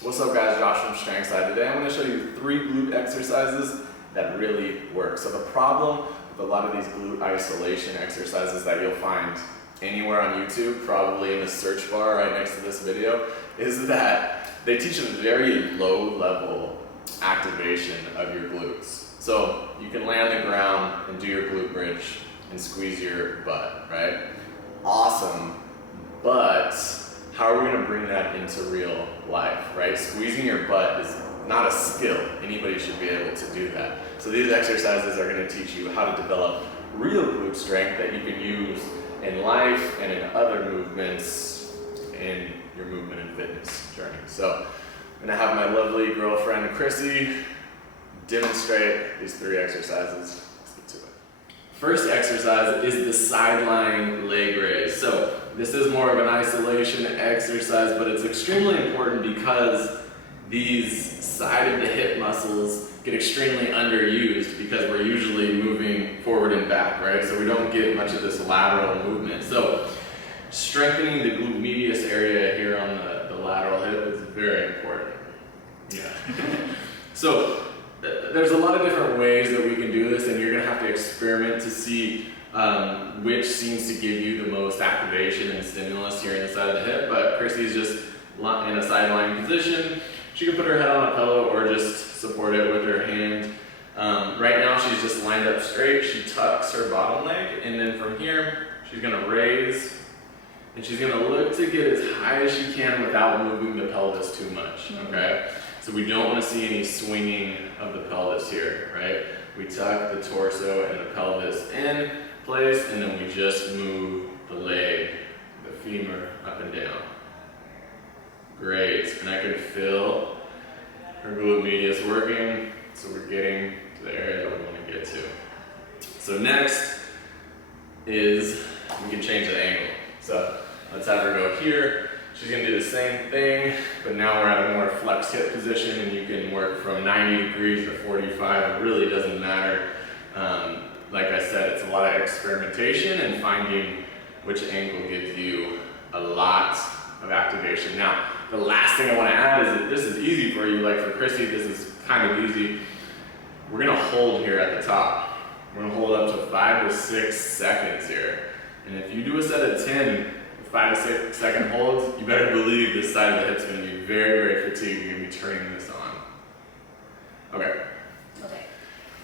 What's up guys, Josh from Strength Side. Today I'm going to show you 3 glute exercises that really work. So the problem with a lot of these glute isolation exercises that you'll find anywhere on YouTube, probably in the search bar right next to this video, is that they teach a very low level activation of your glutes. So you can lay on the ground and do your glute bridge and squeeze your butt, right? Awesome, but how are we going to bring that into real life, right? Squeezing your butt is not a skill. Anybody should be able to do that. So these exercises are going to teach you how to develop real glute strength that you can use in life and in other movements in your movement and fitness journey. So I'm going to have my lovely girlfriend Chrissy demonstrate these 3 exercises. Let's get to it. First exercise is the sideline leg raise. So this is more of an isolation exercise, but it's extremely important because these side of the hip muscles get extremely underused because we're usually moving forward and back, right? So we don't get much of this lateral movement. So strengthening the glute medius area here on the lateral hip is very important. Yeah. So there's a lot of different ways that we can do this, and you're gonna have to experiment to see which seems to give you the most activation and stimulus here in the side of the hip. But Chrissy's just in a sideline position. She can put her head on a pillow or just support it with her hand. Right now she's just lined up straight. She tucks her bottom leg, and then from here she's gonna raise, and she's gonna look to get as high as she can without moving the pelvis too much, okay? So we don't want to see any swinging of the pelvis here, right? We tuck the torso and the pelvis in place, and then we just move the leg, the femur, up and down. Great, and I can feel her glute medius working, so we're getting to the area that we want to get to. So next is, we can change the angle. So let's have her go here. She's going to do the same thing, but now we're at a more flexed hip position, and you can work from 90 degrees to 45. It really doesn't matter. Like I said, it's a lot of experimentation and finding which angle gives you a lot of activation. Now, the last thing I want to add is that this is easy for you. Like for Chrissy, this is kind of easy. We're going to hold here at the top. We're going to hold up to 5 to 6 seconds here. And if you do a set of 10, 5 to 6 second holds, you better believe this side of the hip's going to be very, very fatigued. You're going to be turning this on. Okay.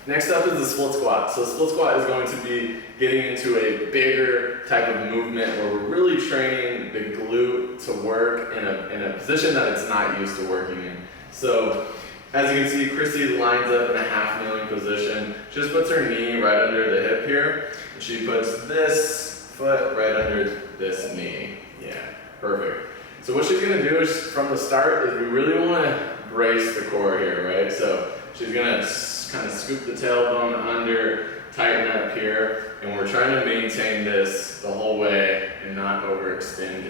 Next up is the split squat. So split squat is going to be getting into a bigger type of movement where we're really training the glute to work in a position that it's not used to working in. So as you can see, Chrissy lines up in a half kneeling position. She just puts her knee right under the hip here, and she puts this foot right under this knee. Yeah, perfect. So what she's gonna do is, from the start, is we really wanna brace the core here, right? So she's gonna kind of scoop the tailbone under, tighten up here, and we're trying to maintain this the whole way and not overextend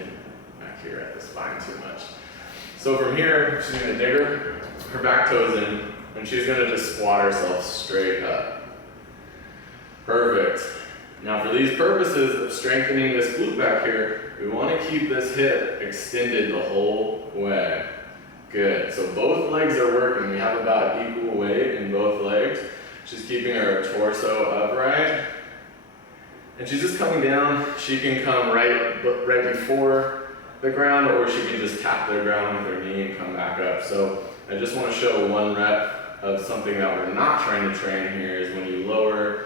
back here at the spine too much. So from here, she's gonna dig her back toes in, and she's gonna just squat herself straight up. Perfect. Now for these purposes of strengthening this glute back here, we want to keep this hip extended the whole way. Good. So both legs are working. We have about equal weight in both legs. She's keeping her torso upright. And she's just coming down. She can come right before the ground, or she can just tap the ground with her knee and come back up. So I just want to show 1 rep of something that we're not trying to train here is when you lower.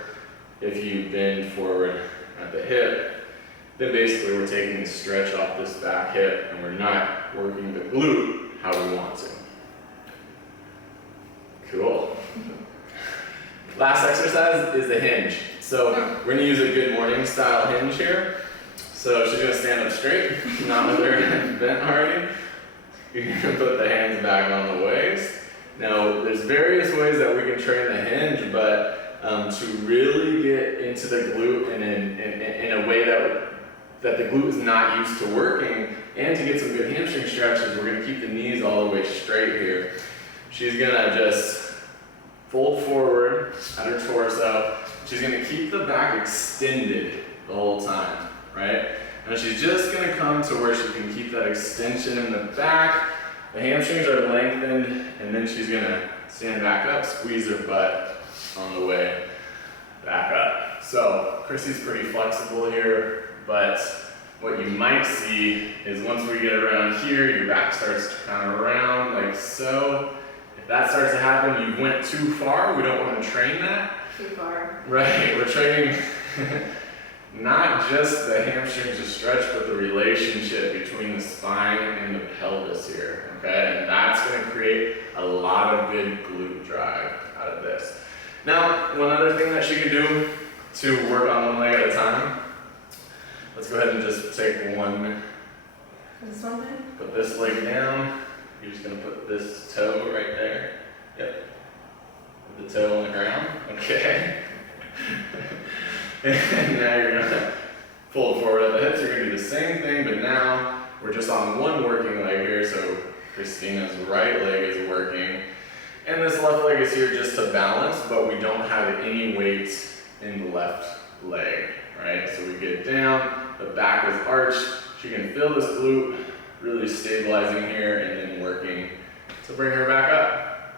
If you bend forward at the hip, then basically we're taking the stretch off this back hip, and we're not working the glute how we want to. Cool. Last exercise is the hinge. So we're gonna use a Goodmorning style hinge here. So she's gonna stand up straight, not with her hands bent already. You're gonna put the hands back on the waist. Now, there's various ways that we can train the hinge, but to really get into the glute in a way that the glute is not used to working, and to get some good hamstring stretches, we're going to keep the knees all the way straight here. She's going to just fold forward at her torso. She's going to keep the back extended the whole time, right? And she's just going to come to where she can keep that extension in the back The hamstrings are lengthened, and then she's gonna stand back up, squeeze her butt on the way back up. So Chrissy's pretty flexible here, but what you might see is once we get around here, your back starts to kind of around like so. If that starts to happen, you went too far. We don't want to train that. Too far. Right, we're training not just the hamstrings to stretch, but the relationship between the spine and the pelvis here, okay? And that's gonna create a lot of good glute drive out of this. Now, one other thing that she can do to work on one leg at a time, let's go ahead and just take one, This one thing? put this leg down. You're just gonna put this toe right there. Yep. Put the toe on the ground, okay? And now you're gonna fold forward at the hips. You're gonna do the same thing, but now we're just on one working leg here. So Christina's right leg is working. And this left leg is here just to balance, but we don't have any weight in the left leg, right? So we get down, the back is arched. She can feel this glute really stabilizing here and then working to bring her back up.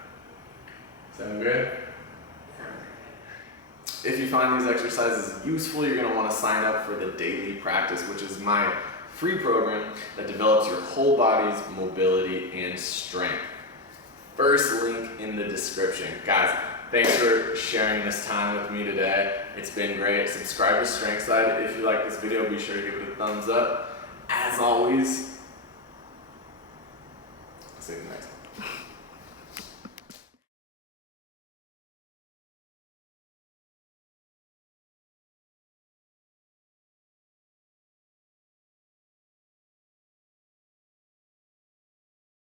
Sound good? If you find these exercises useful, you're gonna wanna sign up for the Daily Practice, which is my free program that develops your whole body's mobility and strength. First link in the description. Guys, thanks for sharing this time with me today. It's been great. Subscribe to Strength Side. If you like this video, be sure to give it a thumbs up. As always, I'll see you next time.